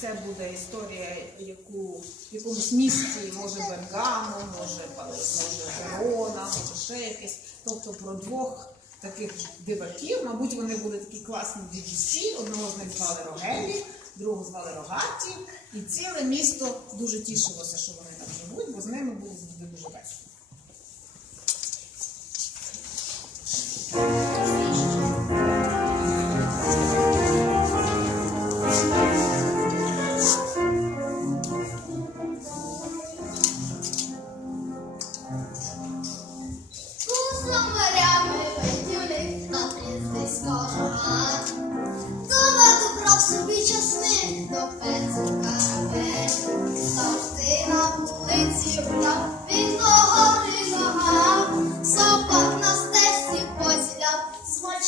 Це буде історія, яку в якомусь місті, може Бергамо, може може Верона, може ще якесь. Тобто про двох таких диваків, мабуть, вони були такі класні дідусі. Одного з них звали Рогелі, другого звали Рогаті. І ціле місто дуже тішилося, що вони там живуть, бо з ними було завжди дуже весело.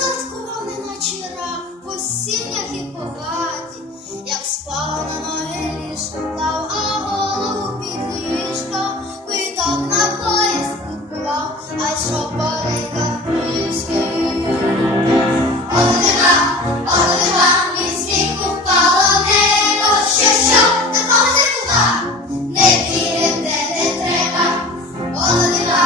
заткував неначе рак по сім'ях і по хаті, як спав на ноги ліжко клав, а голову під ліжко, квиток на поїзд купував, а що. От дива, от дива, від сміху впало що, що, такого не бува. Не не треба. От дива,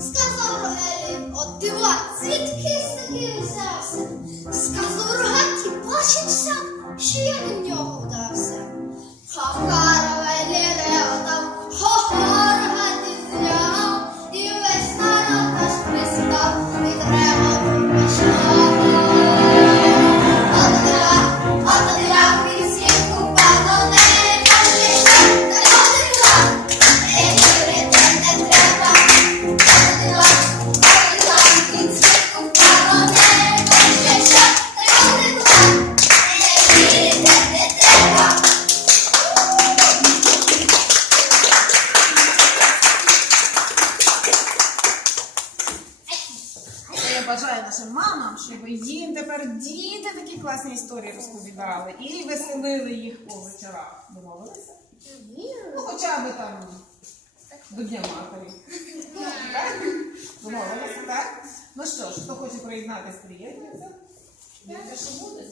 Сказав Рогелі, от дива, звідки такий взявся? Сказав Рогаті, бачився, що я не розповідали і веселили їх по вечорах. Домовилися? Ну, хоча б там до Дня Матері. Домовилися, так? Ну що ж, хто хоче приєднатися, приєднується. Дивіться, що буде.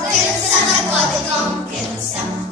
che lo sa la cuore, che lo sa.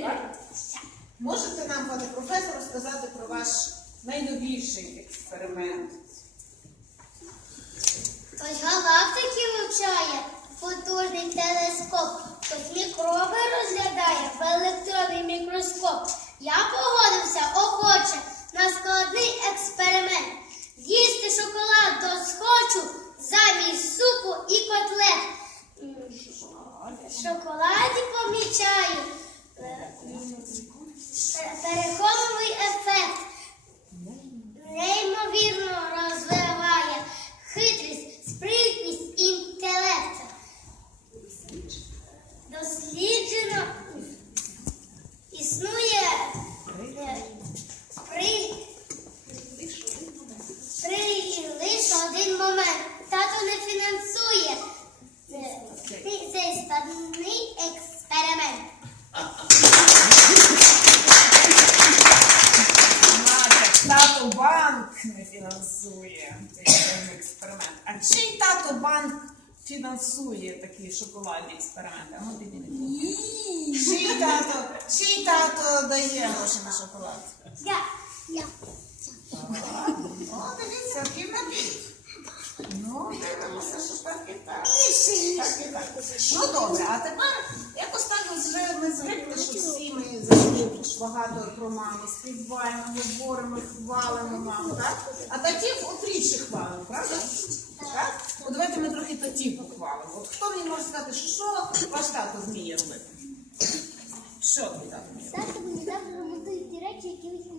Так? Можете нам, пане професор, розказати про ваш найновіший експеримент? Ось галактики вивчає потужний телескоп, ось мікроби розглядає в електронний мікроскоп. Я погодився охоче на складний експеримент. Їсти шоколад до схочу замість супу і котлет. Чий тато банк фінансує такі шоколадні експерименти? А ну підніміть. Чий тато, чий тато дає гроші на шоколад? Я, я. О, дивіться, пів на пів. Ну, дивимося, що так і так. Так і так. Ну добре, а тепер якось так вже ми звикли, багато про маму, співаємо, говоримо, хвалимо маму. так? А татів утрічі хвалимо, правда? Так? Ну, Давайте ми трохи татів похвалимо. Хто мені може сказати, що ваш тато вміє робити? Що твій тато вміє? робити? Тато мені завжди ремонтують ті речі, які в мене.